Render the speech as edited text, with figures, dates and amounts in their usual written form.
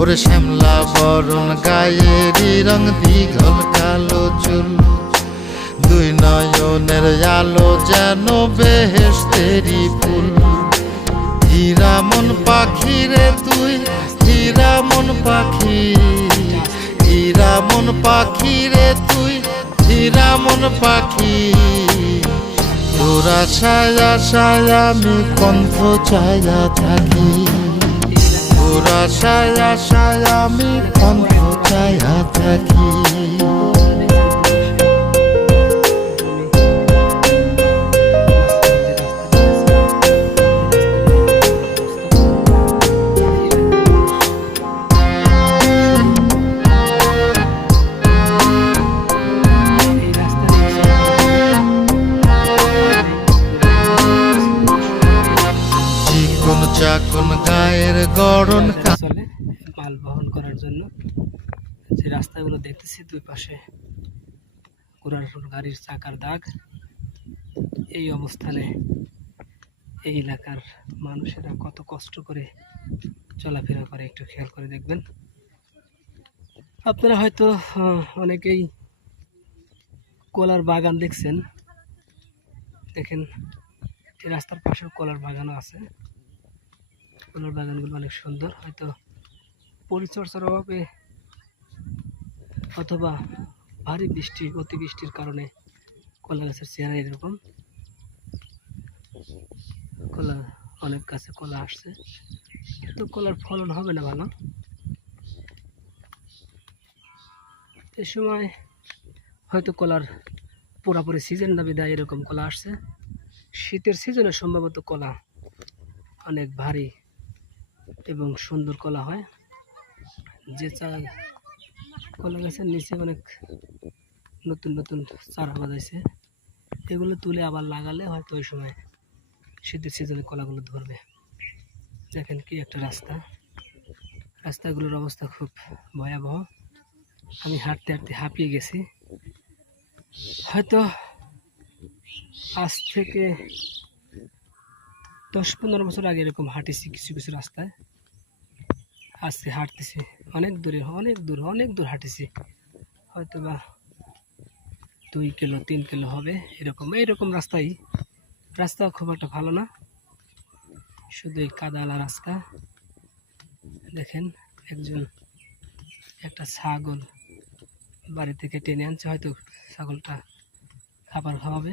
ওরে শ্যামলা বরণ গায়েরই রং দীঘল কালো চুল, দুই নয়নের আলো যেন বেহেশতেরি ফুল। হীরা মন পাখি রে তুই, হীরা মন পাখি, হীরা মন পাখি রে তুই, হীরা মন পাখি। তোর আশায় আশায় আমি কণ্ঠ চাইয়া থাকি, তোর আশায় আশায় আমি কণ্ঠ চাইয়া থাকি। চাকন গায়ের গড়ন চলে মাল বহন করার জন্য। যে রাস্তাগুলো দেখতেছি দুই পাশে ঘোড়ার গাড়ির চাকার দাগ। এই অবস্থানে এই এলাকার মানুষেরা কত কষ্ট করে চলাফেরা করে একটু খেয়াল করে দেখবেন। আপনারা হয়তো অনেকেই কলার বাগান দেখছেন, দেখেন এই রাস্তার পাশেও কলার বাগানও আছে। কলার বাগানগুলো অনেক সুন্দর, হয়তো পরিচর্যার অভাবে অথবা ভারী বৃষ্টি অতিবৃষ্টির কারণে কলা গাছের চেহারা এরকম। কলা অনেক গাছে কলা আসছে, তো কলার ফলন হবে না ভালো। এ সময় হয়তো কলার পুরাপুরি সিজন না বিদায় এরকম কলা আসছে। শীতের সিজনে সম্ভবত কলা অনেক ভারী এবং সুন্দর কলা হয়। যে কলা গাছের নিচে অনেক নতুন নতুন চারা বাজাইছে, এগুলো তুলে আবার লাগালে হয়তো ওই সময় শীতের সিজনে কলাগুলো ধরবে। দেখেন কি একটা রাস্তা, রাস্তাগুলোর অবস্থা খুব ভয়াবহ। আমি হাঁটতে হাঁটতে হাঁপিয়ে গেছি। হয়তো আজ থেকে 10-15 বছর আগে এরকম হাঁটেছি কিছু কিছু রাস্তায়, আজকে হাঁটতেছি অনেক দূরে, অনেক দূর অনেক দূর হাঁটেছি, হয়তো বা 2 কিলো 3 কিলো হবে এরকম। এইরকম রাস্তা খুব একটা ভালো না, শুধু এই কাদাওয়ালা রাস্তা। দেখেন একটা ছাগল বাড়ি থেকে টেনে আনছে, হয়তো ছাগলটা খাবার খাওয়াবে।